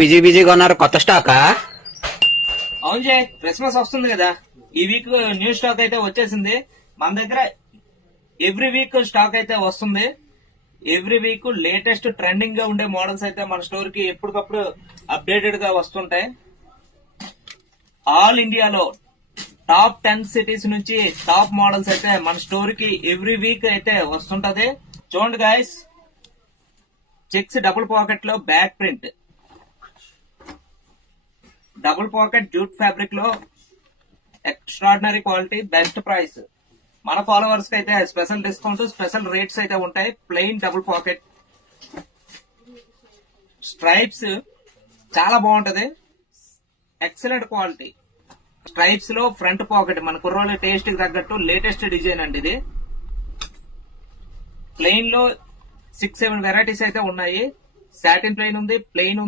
Busy బిజీగా ఉన్నారు. కొత్త స్టాకా? అవును జయ్, క్రిస్మస్ వస్తుంది కదా, ఈ వీక్ న్యూ స్టాక్ అయితే వచ్చేసింది మన దగ్గర. ఎవ్రీ వీక్ స్టాక్ అయితే వస్తుంది. ఎవ్రీ వీక్ లేటెస్ట్ ట్రెండింగ్ గా ఉండే మోడల్స్ అయితే మన స్టోర్ కి ఎప్పటికప్పుడు అప్డేటెడ్ గా వస్తుంటాయి. ఆల్ ఇండియాలో టాప్ 10 సిటీస్ నుంచి టాప్ మోడల్స్ అయితే మన స్టోర్ కి ఎవ్రీ వీక్ అయితే వస్తుంటది. చూడండి గాయస్, చెక్స్ డబుల్ పాకెట్ లో back print, double pocket jute fabric లో ఎక్స్ట్రాడినరీ క్వాలిటీ, బెస్ట్ ప్రైస్. మన ఫాలోవర్స్ కి అయితే స్పెషల్ డిస్కౌంట్, స్పెషల్ రేట్స్ అయితే ఉంటాయి. ప్లెయిన్ డబుల్ పాకెట్ స్ట్రైప్స్ చాలా బాగుంటది, ఎక్సలెంట్ క్వాలిటీ. స్ట్రైప్స్ లో ఫ్రంట్ పాకెట్ మన కుర్రోళ్ళ టేస్ట్ కి తగ్గట్టు లేటెస్ట్ డిజైన్ అండి ఇది. ప్లెయిన్ లో 6-7 వెరైటీస్ అయితే ఉన్నాయి. సాటిన్ ప్లెయిన్ ఉంది, ప్లెయిన్ ఉంది.